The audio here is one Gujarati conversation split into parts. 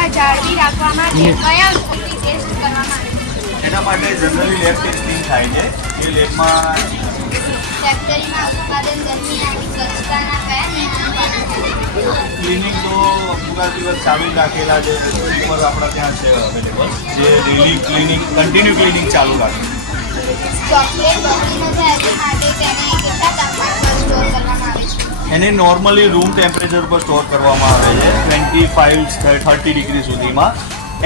ગુણવત્તા જાળવી રાખવા માટે કયા વસ્તુથી ટેસ્ટ કરવામાં આવે છે? એના માટે જનરલી લેબ ટેસ્ટિંગ થાય છે. એ લેબમાં ફેક્ટરીમાં ઉત્પાદન દરમિયાન સ્વચ્છતાના કયા નિયમોનું પાલન થાય છે? ક્લિનિંગ તો અમુક દિવસ ચાલુ જ રાખેલા છે. ઉપર આપણા ત્યાં છે અવેલેબલ, જે ડેલી ક્લિનિંગ કન્ટિન્યુ ક્લિનિંગ ચાલુ રાખે. ચોકલેટ બગડી ન જાય તે માટે તેને કેટલા તાપમાન પર સ્ટોર કરવામાં આવે છે? એને નોર્મલી રૂમ ટેમ્પરેચર પર સ્ટોર કરવામાં આવે છે 25-30 ડિગ્રી સુધીમાં.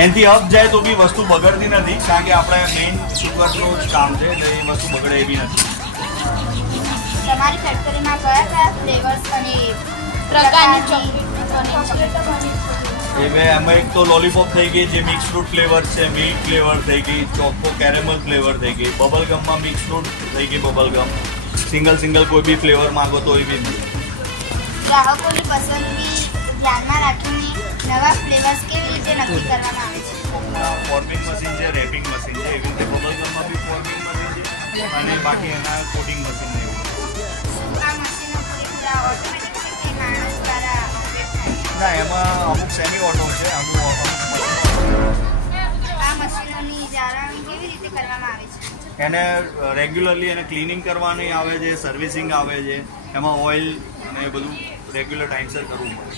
એનાથી અપ જાય તો બી વસ્તુ બગડતી નથી, કારણ કે આપણે મેઇન શુગરનું જ કામ છે, એટલે એ વસ્તુ બગડે એવી નથી. તમારી ફેક્ટરીમાં કયા કયા ફ્લેવર્સ અને પ્રકારની ચોકલેટો બને છે? એમાં એક તો લોલીપોપ થઈ ગઈ, જે મિક્સ ફ્રૂટ ફ્લેવર છે, મિલ્ક ફ્લેવર થઈ ગઈ, ચોકો કેરેમલ ફ્લેવર થઈ ગઈ, બબલગમમાં મિક્સ ફ્રૂટ થઈ ગઈ, બબલગમ સિંગલ કોઈ બી ફ્લેવર માંગો તો એ બી મળે. ગ્રાહકોની પસંદગી ધ્યાનમાં રાખીને નવા ફ્લેવર્સ કેવી રીતે નક્કી કરવામાં આવે છે? ફોર્મિંગ મશીન છે, રેપિંગ મશીન છે, એવી રીતે બબલગમમાં બી ફોર્મિંગ મશીન છે, અને બાકી એના કોટિંગ મશીન ને એવું. આ મશીનો પૂરેપૂરા ઓટોમેટિક છે કે માણસ દ્વારા ઓપરેટ થાય છે? ના, એમાં અમુક સેમી ઓટો છે, અમુક આ મશીનોની જાળવણી કેવી રીતે કરવામાં આવે છે? એને રેગ્યુલરલી એને ક્લિનિંગ કરવાની આવે છે, સર્વિસિંગ આવે છે, એમાં ઓઇલ અને એ બધું રેગ્યુલર ટાઈમસર કરવું પડે.